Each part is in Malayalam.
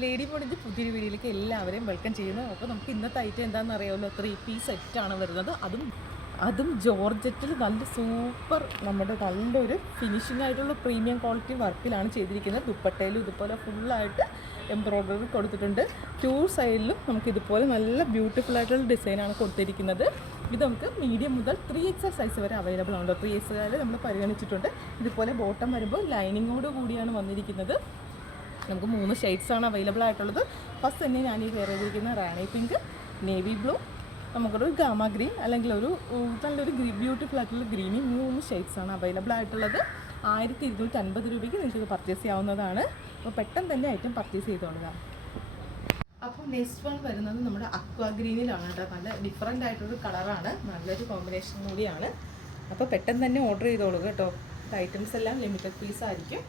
ലേഡി മോഡിന്റെ പുതിയൊരു വീഡിയോയിലേക്ക് എല്ലാവരെയും വെൽക്കം ചെയ്യുന്നു. അപ്പോൾ നമുക്ക് ഇന്നത്തെ ഐറ്റം എന്താണെന്ന് അറിയാമല്ലോ? ത്രീ പീസ് സെറ്റാണ് വരുന്നത്. അതും അതും ജോർജറ്റിൽ നല്ല സൂപ്പർ നമ്മുടെ നല്ലൊരു ഫിനിഷിംഗ് ആയിട്ടുള്ള പ്രീമിയം ക്വാളിറ്റി വർക്കിലാണ് ചെയ്തിരിക്കുന്നത്. ദുപ്പട്ടയിലും ഇതുപോലെ ഫുള്ളായിട്ട് എംബ്രോയ്ഡറി കൊടുത്തിട്ടുണ്ട്. ടൂ സൈഡിലും നമുക്ക് ഇതുപോലെ നല്ല ബ്യൂട്ടിഫുൾ ആയിട്ടുള്ള ഡിസൈനാണ് കൊടുത്തിരിക്കുന്നത്. ഇത് നമുക്ക് മീഡിയം മുതൽ ത്രീ എക്സൽ സൈസ് വരെ അവൈലബിൾ ആണല്ലോ. ത്രീ എക്സുകാർ നമ്മൾ പരിഗണിച്ചിട്ടുണ്ട്. ഇതുപോലെ ബോട്ടം വരുമ്പോൾ ലൈനിങ്ങോട് കൂടിയാണ് വന്നിരിക്കുന്നത്. നമുക്ക് മൂന്ന് ഷെയ്ഡ്സ് ആണ് അവൈലബിൾ ആയിട്ടുള്ളത്. ഫസ്റ്റ് തന്നെ ഞാൻ ഈ കയറി ചെയ്തിരിക്കുന്ന റാണി പിങ്ക് നേവി ബ്ലൂ നമുക്കൊരു ഗാമ ഗ്രീൻ അല്ലെങ്കിൽ ഒരു നല്ലൊരു ബ്യൂട്ടിഫുൾ ആയിട്ടുള്ള ഗ്രീനി മൂന്ന് ഷെയ്ഡ്സ് ആണ് അവൈലബിൾ ആയിട്ടുള്ളത്. ആയിരത്തി ഇരുന്നൂറ്റി അൻപത് രൂപയ്ക്ക് നിങ്ങൾക്ക് പർച്ചേസ് ചെയ്യാവുന്നതാണ്. അപ്പോൾ പെട്ടെന്ന് തന്നെ ഐറ്റം പർച്ചേസ് ചെയ്തോളുക അപ്പോൾ നെക്സ്റ്റ് വൺ വരുന്നത് നമ്മുടെ അക്വ ഗ്രീനിലാണ് കേട്ടോ. നല്ല ഡിഫറെന്റ് ആയിട്ടൊരു കളറാണ് നല്ലൊരു കോമ്പിനേഷൻ കൂടിയാണ്. അപ്പോൾ പെട്ടെന്ന് തന്നെ ഓർഡർ ചെയ്തോളൂ കേട്ടോ. ഐറ്റംസ് എല്ലാം ലിമിറ്റഡ് പീസ് ആയിരിക്കും.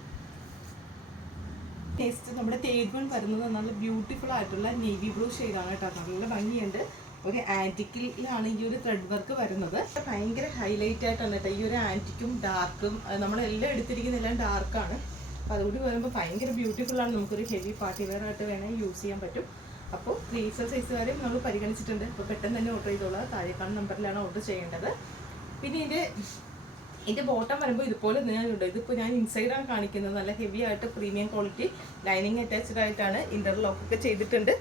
ടേസ്റ്റ് നമ്മുടെ വൺ വരുന്നത് നല്ല ബ്യൂട്ടിഫുൾ ആയിട്ടുള്ള നേവി ബ്ലൂ ഷെയ്ഡാണ് കേട്ടോ. നല്ല ഭംഗിയുണ്ട്. ഒരു ആന്റിക്കിലാണ് ഈ ഒരു ത്രെഡ് വർക്ക് വരുന്നത്. ഭയങ്കര ഹൈലൈറ്റ് ആയിട്ടാണ് കേട്ടോ ഈ ഒരു ആന്റിക്കും ഡാർക്കും നമ്മളെല്ലാം എടുത്തിരിക്കുന്ന എല്ലാം ഡാർക്കാണ് അപ്പോൾ അതുകൂടി വരുമ്പോൾ ഭയങ്കര ബ്യൂട്ടിഫുൾ ആണ്. നമുക്കൊരു ഹെവി പാർട്ടി വെയർ ആയിട്ട് വേണമെങ്കിൽ യൂസ് ചെയ്യാൻ പറ്റും. അപ്പോൾ ത്രീ സൈസ് വരെയും നമ്മൾ പരിഗണിച്ചിട്ടുണ്ട്. അപ്പോൾ പെട്ടെന്ന് തന്നെ ഓർഡർ ചെയ്തോളാം. താഴെ കാണുന്ന നമ്പറിലാണ് ഓർഡർ ചെയ്യേണ്ടത്. പിന്നെ ഇതിന്റെ ഇതിന്റെ ബോട്ടം വരുമ്പോൾ ഇതുപോലെ തന്നെയുണ്ട് ഇതിപ്പോൾ ഞാൻ ഇൻസൈഡാണ് കാണിക്കുന്നത്. നല്ല ഹെവി ആയിട്ട് പ്രീമിയം ക്വാളിറ്റി ലൈനിങ് അറ്റാച്ച്ഡ് ആയിട്ടാണ് ഇന്റർലോക്ക് ഒക്കെ ചെയ്തിട്ടുണ്ട്.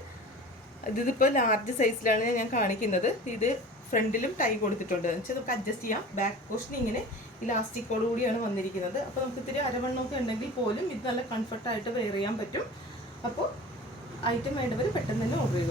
ഇതിപ്പോൾ ലാർജ് സൈസിലാണ് ഞാൻ കാണിക്കുന്നത്. ഇത് ഫ്രണ്ടിലും ടൈ കൊടുത്തിട്ടുണ്ട്. വെച്ചാൽ നമുക്ക് അഡ്ജസ്റ്റ് ചെയ്യാം. ബാക്ക് പോർഷൻ ഇങ്ങനെ ഇലാസ്റ്റിക്കോട് കൂടിയാണ് വന്നിരിക്കുന്നത്. അപ്പോൾ നമുക്ക് ഇത്തിരി അരവണ്ണമൊക്കെ ഉണ്ടെങ്കിൽ പോലും ഇത് നല്ല കംഫർട്ടായിട്ട് വെയർ ചെയ്യാൻ പറ്റും. അപ്പോൾ ഐറ്റം വേണ്ടവർ പെട്ടെന്ന് തന്നെ ഓർഡർ ചെയ്തോളുക